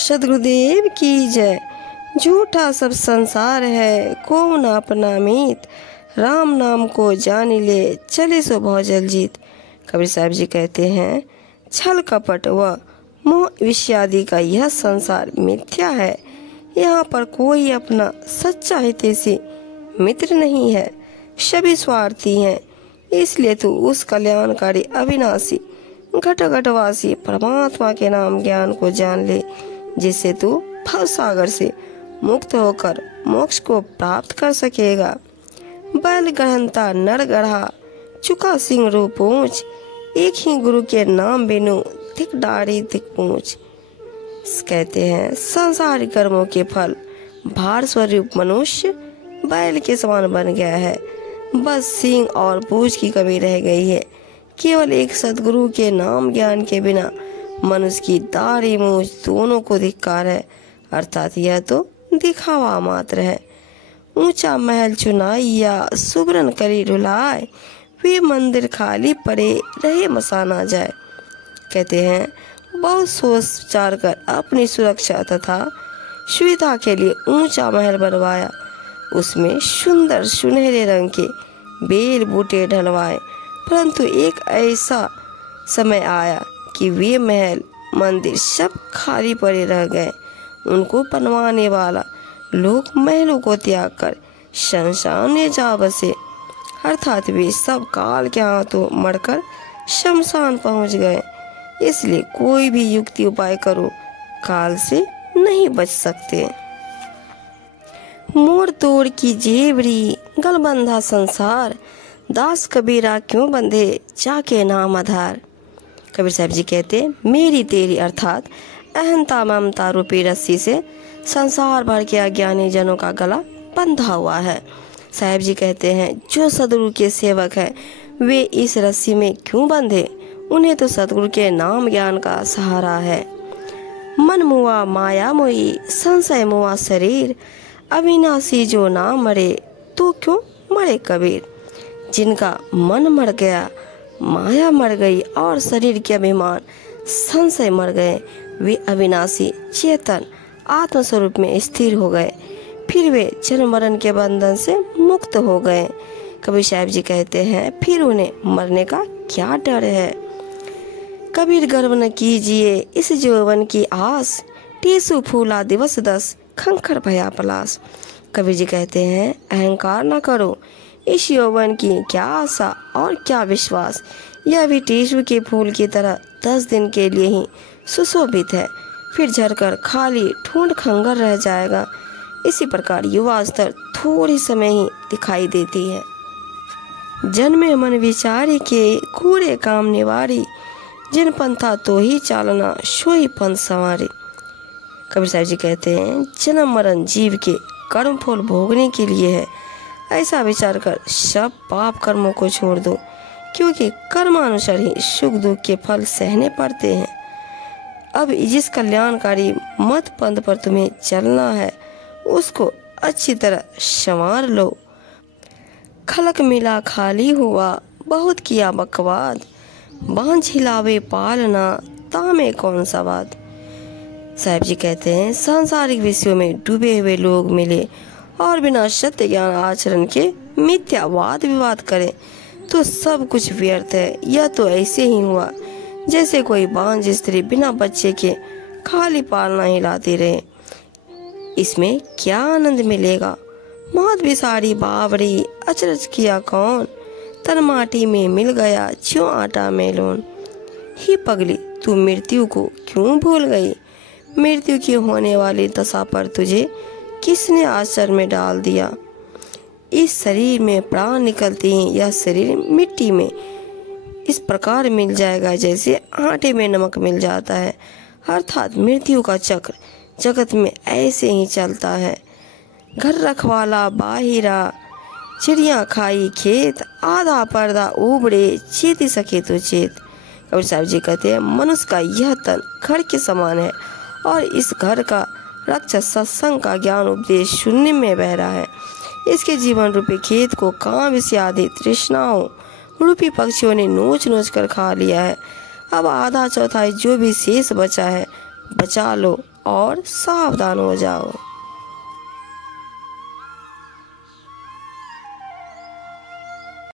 सद्गुरुदेव की जय। झूठा सब संसार है, को न अपना मीत। राम नाम को जान ले, चले सो भौजल जीत। कबीर साहब जी कहते हैं, छल कपट व मोह विषयादि का यह संसार मिथ्या है। यहाँ पर कोई अपना सच्चा हितैषी मित्र नहीं है, सभी स्वार्थी हैं। इसलिए तू उस कल्याणकारी अविनाशी घटघटवासी परमात्मा के नाम ज्ञान को जान ले, जिससे तू भव सागर से मुक्त होकर मोक्ष को प्राप्त कर सकेगा। बैल गढ़ंता नर गढ़ा, चुका सिंह रूप ऊंच। एक ही गुरु के नाम बिनु, दिख दाढ़ी दिख पूंछ। कहते हैं, सांसारिक कर्मों के फल भार स्वरूप मनुष्य बैल के समान बन गया है। बस सिंह और पूंछ की कमी रह गई है। केवल एक सद्गुरु के नाम ज्ञान के बिना मनुष्य की दाढ़ी मूंछ दोनों को धिक्कार है, अर्थात यह तो दिखावा मात्र है। ऊंचा महल चुनाई या सुबरन कली ढुलाए, वे मंदिर खाली पड़े रहे मसा ना जाए। कहते हैं, बहुत सोच विचार कर अपनी सुरक्षा तथा सुविधा के लिए ऊंचा महल बनवाया। उसमें सुंदर सुनहरे रंग के बेल बूटे ढलवाए, परंतु एक ऐसा समय आया कि वे महल मंदिर सब खाली पड़े रह गए। उनको बनवाने वाला लोग महलों को त्याग कर शमशान में जा बसे, अर्थात वे सब काल के हाथों मरकर शमशान पहुंच गए। इसलिए कोई भी युक्ति उपाय करो, काल से नहीं बच सकते। मोड़ तोड़ की जेवरी, गलबंधा संसार। दास कबीरा क्यों बंधे, जाके नाम आधार। कबीर साहब जी कहते, मेरी तेरी अर्थात अहंता ममता रूपी रस्सी से संसार भर के अज्ञानी जनों का गला बंधा हुआ है। साहब जी कहते हैं, जो सदगुरु के सेवक हैं, वे इस रस्सी में क्यों बंधे। उन्हें तो सदगुरु के नाम ज्ञान का सहारा है। मन मुआ माया मोई, संशय मुआ शरीर। अविनाशी जो ना मरे, तो क्यों मरे कबीर। जिनका मन मर गया, माया मर गई और शरीर के अभिमान संशय मर गए, वे अविनाशी चेतन आत्मस्वरूप में स्थिर हो गए। फिर वे जन्म मरण के बंधन से मुक्त हो गए। कबीर साहब जी कहते हैं, फिर उन्हें मरने का क्या डर है। कबीर गर्व न कीजिए इस यौवन की आस, टेसु फूला दिवस 10, खंखर भया पलास। कबीर जी कहते हैं, अहंकार न करो, इस यौवन की क्या आशा और क्या विश्वास। यह भी टेसु के फूल की तरह 10 दिन के लिए ही सुशोभित है, फिर झरकर खाली ठूंठ खंगर रह जाएगा। इसी प्रकार युवा स्तर थोड़ी समय ही दिखाई देती है। जन्मे मन विचारी के, कूड़े काम निवारी। जिन पंथा तो ही चालना, सोई पंथ संवारी। कबीर साहब जी कहते हैं, जन्म मरण जीव के कर्म फल भोगने के लिए है। ऐसा विचार कर सब पाप कर्मों को छोड़ दो, क्योंकि कर्मानुसार ही सुख दुख के फल सहने पड़ते हैं। अब जिस कल्याणकारी मत पंथ पर तुम्हें चलना है, उसको अच्छी तरह संवार लो। खलक मिला खाली हुआ, बहुत किया बकवाद। बांझ हिलावे पालना, तामे कौन सा बात। साहब जी कहते हैं, सांसारिक विषयों में डूबे हुए लोग मिले और बिना सत्य ज्ञान आचरण के मिथ्या वाद विवाद करें तो सब कुछ व्यर्थ है। यह तो ऐसे ही हुआ जैसे कोई बांझ स्त्री बिना बच्चे के खाली पालना हिलाती रहे। इसमें क्या आनंद मिलेगा। मौत बिसारी बावरी, अचरज किया कौन। तन माटी में मिल गया, ज्यों आटा में लोन। ही पगली, तू मृत्यु को क्यों भूल गई। मृत्यु की होने वाली दशा पर तुझे किसने आश्चर्य में डाल दिया। इस शरीर में प्राण निकलते ही यह शरीर मिट्टी में इस प्रकार मिल जाएगा जैसे आटे में नमक मिल जाता है, अर्थात मृत्यु का चक्र जगत में ऐसे ही चलता है। घर रखवाला बाहिरा, चिड़िया खाई खेत। आधा पर्दा उबड़े, चेती सके तो चेत। कबीर साहब जी कहते हैं, मनुष्य का यह तन घर के समान है और इस घर का रक्षा सत्संग का ज्ञान उपदेश शून्य में बह रहा है। इसके जीवन रूपी खेत को काम आदि तृष्णाओं रूपी पक्षियों ने नोच नोच कर खा लिया है। अब आधा चौथाई जो भी शेष बचा है, बचा लो और सावधान हो जाओ।